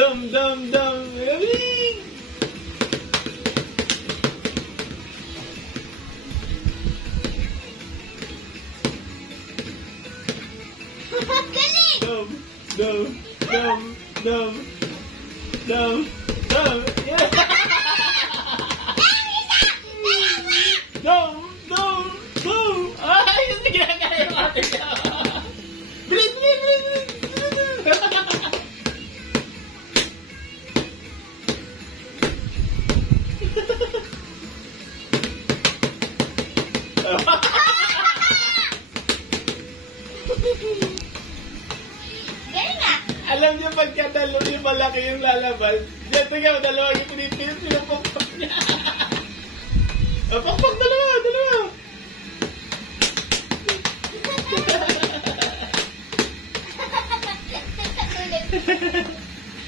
Dum, dum, dum. Galing! Galing! Dum, dum, dum, dum, dum, dum. Yeah. Dum, dum, dum. Ay, yun na ginagaya yung ate niya. Bilis, bilis, bilis, bilis. Galing nga! Alam niyo, pagka dalawa yung malaki yung lalabas, diyan, tingnan mo, dalawa yung pinipis, pinapakpak niya. Pakpak, dalawa, dalawa. Ulit.